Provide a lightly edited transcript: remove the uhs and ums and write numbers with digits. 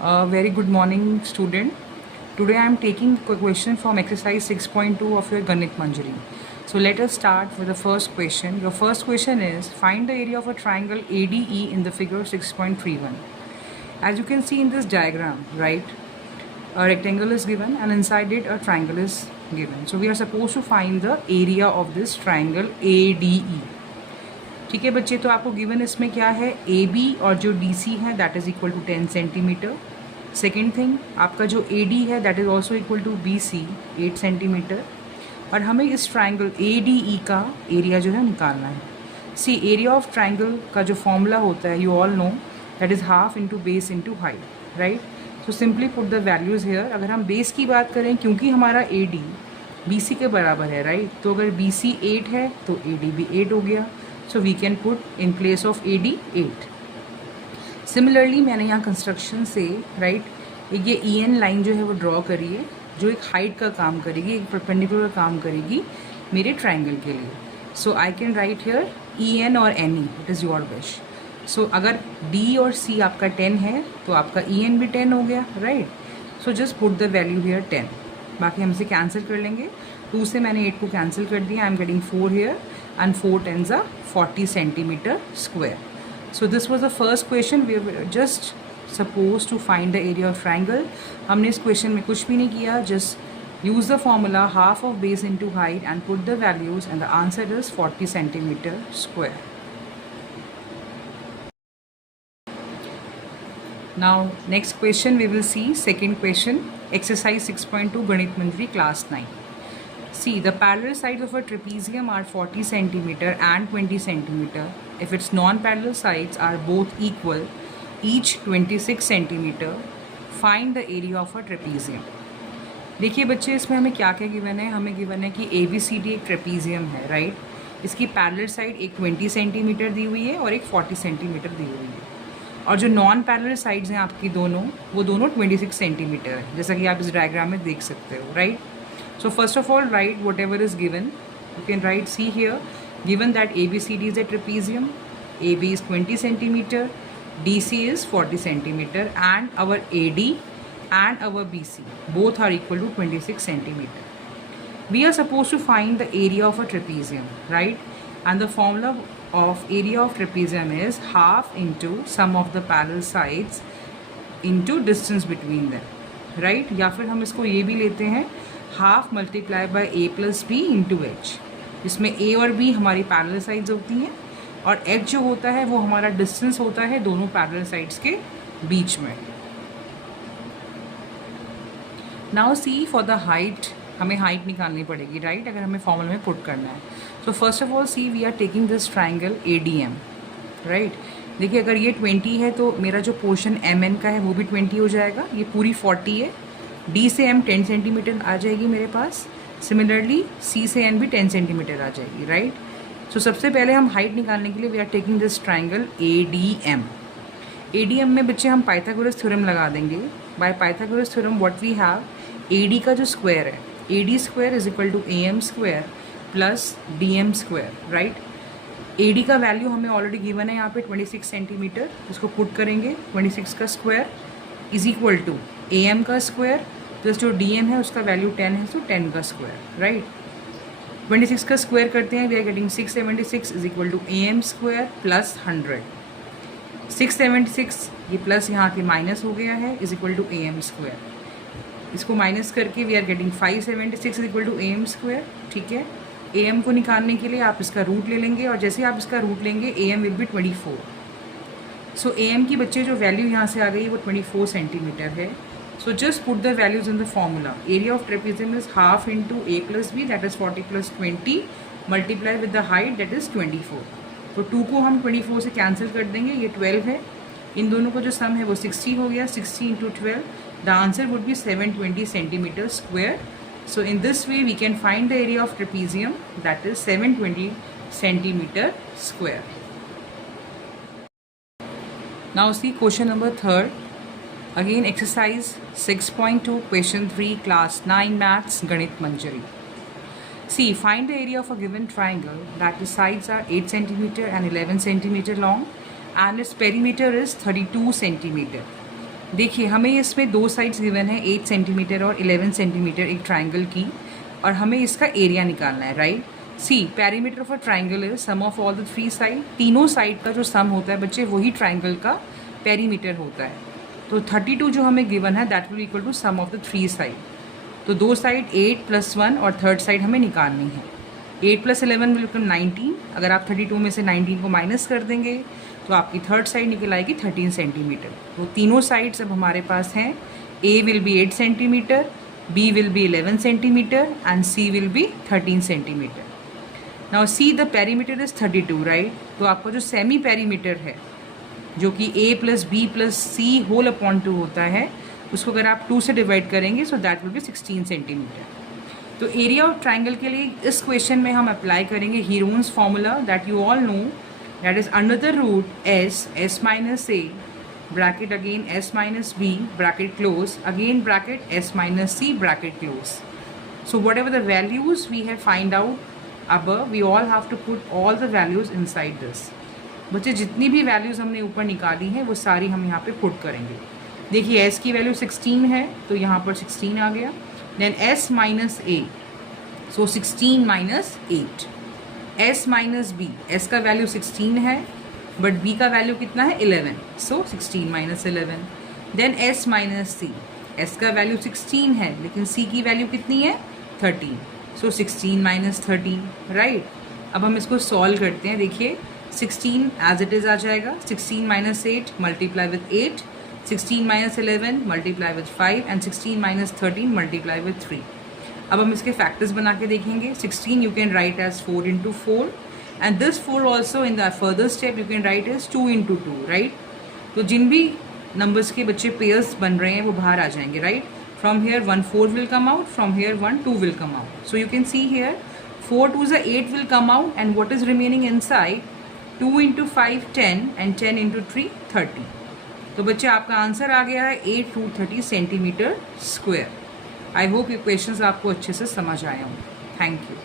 Very good morning, student. Today I am taking a question from exercise 6.2 of your Ganit Manjari. So let us start with the first question. Your first question is, find the area of a triangle ADE in the figure 6.31. As you can see in this diagram, right, a rectangle is given and inside it a triangle is given. So we are supposed to find the area of this triangle ADE. ठीक है बच्चे, तो आपको given इसमें क्या है, A B और जो डी सी है that is equal to 10 centimetre. Second thing, आपका जो ए डी है that is also equal to B C 8 centimetre. और हमें इस ट्राइंगल ए डी ई का एरिया जो है निकालना है. सी, एरिया ऑफ ट्राइंगल का जो फॉर्मूला होता है, you all know, that is half into base into height, right. So simply put the values here. अगर हम बेस की बात करें, क्योंकि हमारा ए डी बी सी के बराबर है, राइट, तो अगर बी सी 8 है तो ए डी भी 8 हो गया. So we can put in place of AD 8. Similarly मैंने यहाँ कंस्ट्रक्शन से राइट एक ये EN लाइन जो है वो ड्रॉ करी है, जो एक हाइट का काम करेगी, एक परपेंडिकुलर काम करेगी मेरे ट्राइंगल के लिए. So I can write here EN और NE, it is your wish. So अगर D और C आपका 10 है तो आपका EN भी 10 हो गया, right. So just put the value here 10. बाकी हम इसे कैंसिल कर लेंगे. 2 से मैंने 8 को कैंसिल कर दिया. I am getting 4 here and 4 tens are 40 centimeter square. So this was the first question. We were just supposed to find the area of triangle. हमने इस question में कुछ भी नहीं किया, just use the formula half of base into height and put the values and the answer is 40 centimeter square. Now next question we will see, second question, exercise 6.2 Ganit Manjari class 9. See, the parallel sides of a trapezium are 40 centimeter and 20 centimeter. If its non-parallel sides are both equal, each 26 centimeter, find the area of a trapezium. देखिए बच्चे, इसमें हमें क्या क्या given है. हमें given है कि ABCD एक ट्रेपीजियम है, राइट. इसकी पैरेलल साइड एक 20 सेंटीमीटर दी हुई है और एक 40 सेंटीमीटर दी हुई है. और जो नॉन पैरेलल साइड्स हैं आपकी दोनों, वो दोनों 26 सेंटीमीटर है, जैसा कि आप इस डायग्राम में देख सकते हो, right. So first of all, write whatever is given. You can write, see here, given that ABCD is a trapezium, AB is 20 centimeter, DC is 40 centimeter, and our AD and our BC both are equal to 26 centimeter. We are supposed to find the area of a trapezium, right? And the formula of area of trapezium is half into sum of the parallel sides into distance between them, right? या फिर हम इसको ये भी लेते हैं, half multiply by A plus B into H, जिसमें A और बी हमारी पैरेलल साइड्स होती हैं और एच जो होता है वो हमारा डिस्टेंस होता है दोनों पैरेलल साइड्स के बीच में. Now see, for the height हमें हाइट निकालनी पड़ेगी, राइट, अगर हमें फॉर्मूला में पुट करना है. So first of all C, we are taking this triangle ADM, right. देखिए, अगर ये 20 है तो मेरा जो पोर्शन MN का है वो भी 20 हो जाएगा. ये पूरी 40 है. D से M 10 सेंटीमीटर आ जाएगी मेरे पास. सिमिलरली C से N भी 10 सेंटीमीटर आ जाएगी, राइट. सो सबसे पहले हम हाइट निकालने के लिए we are taking this triangle ADM. ADM में बच्चे हम पाइथागोरस थ्योरम लगा देंगे. By Pythagoras theorem what we have, AD का जो स्क्वायर है, AD square is equal to AM square plus DM square, right. AD का वैल्यू हमें ऑलरेडी गिवन है यहाँ पे 26 सेंटीमीटर. इसको पुट करेंगे, 26 का square is equal to AM का स्क्वायर प्लस जो DM है उसका वैल्यू 10 है, तो 10 का स्क्वायर, राइट. 26 का स्क्वायर करते हैं, we are getting 676 is equal to AM square plus 100. 676 ये प्लस यहाँ के माइनस हो गया है, is equal to AM square. इसको माइनस करके we are getting 576 is equal to AM square. ठीक है, AM को निकालने के लिए आप इसका रूट ले लेंगे और जैसे आप इसका रूट लेंगे AM will be 24. So AM की बच्चे जो वैल्यू यहाँ से आ गई वो 24 सेंटीमीटर है. So just put the values in the formula. Area of trapezium is half into A plus B, that is 40 plus 20, multiply with the height, that is 24. तो 2 को हम 24 से कैंसिल कर देंगे, ये 12 है. इन दोनों को जो सम है वो 60 हो गया. 60 into 12, the answer would be 720 centimeter square. So in this way we can find the area of trapezium, that is 720 centimeter square. Now see question number 3rd. Again exercise 6.2 question 3 class 9 maths Ganit Manjari. See, find the area of a given triangle that the sides are 8 centimeter and 11 centimeter long and its perimeter is 32 centimeter. देखिए हमें इसमें दो sides given है 8 centimetre और 11 centimetre एक triangle की, और हमें इसका एरिया निकालना है, right. C perimeter of a triangle is sum of all the three side, तीनों साइड का जो सम होता है बच्चे वही ट्राइंगल का पेरीमीटर होता है। तो 32 जो हमें गिवन है that will equal to sum of the three side. तो दो साइड 8 + 1 और थर्ड साइड हमें निकालनी है। 8 + 11 विल बिकम 19। अगर आप 32 में से 19 को माइनस कर देंगे तो आपकी थर्ड साइड निकल आएगी 13 सेंटीमीटर। तो तीनों साइड्स अब हमारे पास हैं। A will be 8 centimetre, B will be 11 centimetre and C will be 13 centimetre. Now see the perimeter is 32, right. तो आपका जो सेमी पेरीमीटर है जो कि a + b + c whole upon 2 होता है, उसको अगर आप 2 से डिवाइड करेंगे so that will be 16 centimetre. तो एरिया ऑफ ट्राइंगल के लिए इस क्वेश्चन में हम अप्लाई करेंगे Heron's formula that you all know, that is under the root s minus a bracket again s minus b bracket close again bracket s minus c bracket close. So whatever the values we have find out above, we all have to put all the values inside this. बच्चे जितनी भी values हमने ऊपर निकाली हैं वो सारी हम यहाँ पे पुट करेंगे. देखिए s की वैल्यू 16 है तो यहाँ पर 16 आ गया. Then s minus a, so 16 minus 8. s minus b, s का वैल्यू 16 है बट b का वैल्यू कितना है 11, so 16 minus 11. Then s minus c, s का वैल्यू 16 है लेकिन c की वैल्यू कितनी है 13, so 16 minus 13, राइट. अब हम इसको सॉल्व करते हैं. देखिए 16 एज इट इज़ आ जाएगा. 16 minus 8 multiply with 8, 16 minus 11 multiply with 5 and 16 minus 13 multiply with 3. अब हम इसके फैक्टर्स बना के देखेंगे. 16 you can write as 4 into 4 and this 4 also in the further step you can write as 2 into 2, right. तो जिन भी नंबर्स के बच्चे पेयर्स बन रहे हैं वो बाहर आ जाएंगे, right. From here 1 4 will come out, from here 1 2 will come out. So you can see here 4 2s are 8 will come out and what is remaining inside 2 into 5 10 and 10 into 3 30. तो बच्चे आपका आंसर आ गया है 8 to 30 centimetre square. I hope ये questions आपको अच्छे से समझ आए होंगे. Thank you.